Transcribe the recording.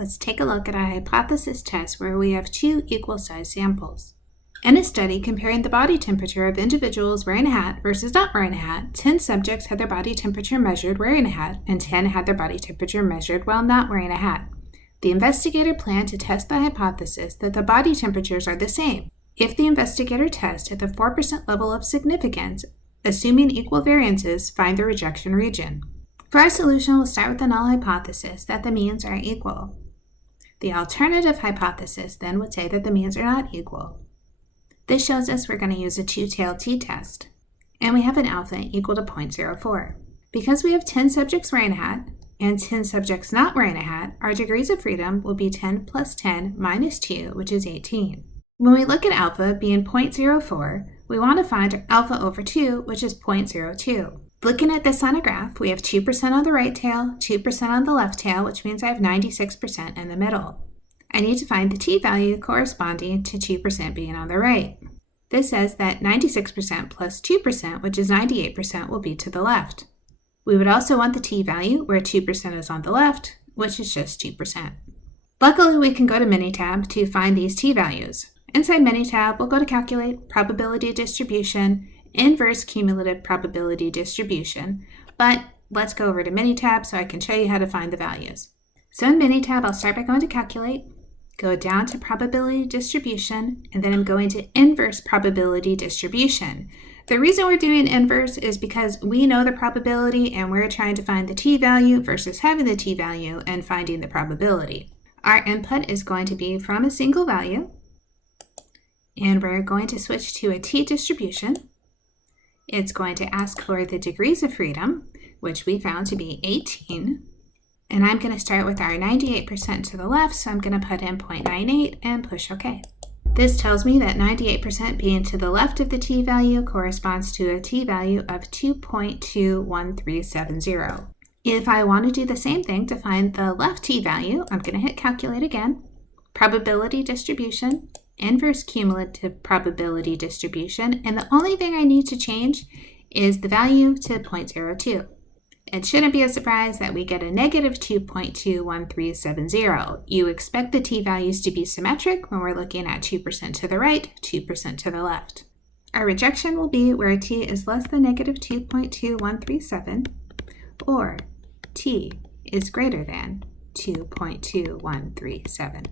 Let's take a look at a hypothesis test where we have two equal-sized samples. In a study comparing the body temperature of individuals wearing a hat versus not wearing a hat, 10 subjects had their body temperature measured wearing a hat, and 10 had their body temperature measured while not wearing a hat. The investigator planned to test the hypothesis that the body temperatures are the same if the investigator tests at the 4% level of significance, assuming equal variances, find the rejection region. For our solution, we'll start with the null hypothesis that the means are equal. The alternative hypothesis then would say that the means are not equal. This shows us we're going to use a two-tailed t-test, and we have an alpha equal to 0.04. Because we have 10 subjects wearing a hat and 10 subjects not wearing a hat, our degrees of freedom will be 10 plus 10 minus 2, which is 18. When we look at alpha being 0.04, we want to find alpha over 2, which is 0.02. Looking at this on a graph, we have 2% on the right tail, 2% on the left tail, which means I have 96% in the middle. I need to find the t-value corresponding to 2% being on the right. This says that 96% plus 2%, which is 98%, will be to the left. We would also want the t-value where 2% is on the left, which is just 2%. Luckily, we can go to Minitab to find these t-values. Inside Minitab, we'll go to Calculate, Probability Distribution, Inverse Cumulative Probability Distribution, but let's go over to Minitab so I can show you how to find the values. So in Minitab, I'll start by going to Calculate, go down to Probability Distribution, and then I'm going to Inverse Probability Distribution. The reason we're doing inverse is because we know the probability and we're trying to find the t-value versus having the t-value and finding the probability. Our input is going to be from a single value, and we're going to switch to a t-distribution. It's going to ask for the degrees of freedom, which we found to be 18. And I'm going to start with our 98% to the left, so I'm going to put in 0.98 and push OK. This tells me that 98% being to the left of the t-value corresponds to a t-value of 2.21370. If I want to do the same thing to find the left t-value, I'm going to hit Calculate again, Probability Distribution, Inverse Cumulative Probability Distribution, and the only thing I need to change is the value to 0.02. It shouldn't be a surprise that we get a negative 2.21370. You expect the t-values to be symmetric when we're looking at 2% to the right, 2% to the left. Our rejection will be where t is less than negative 2.2137 or t is greater than 2.2137.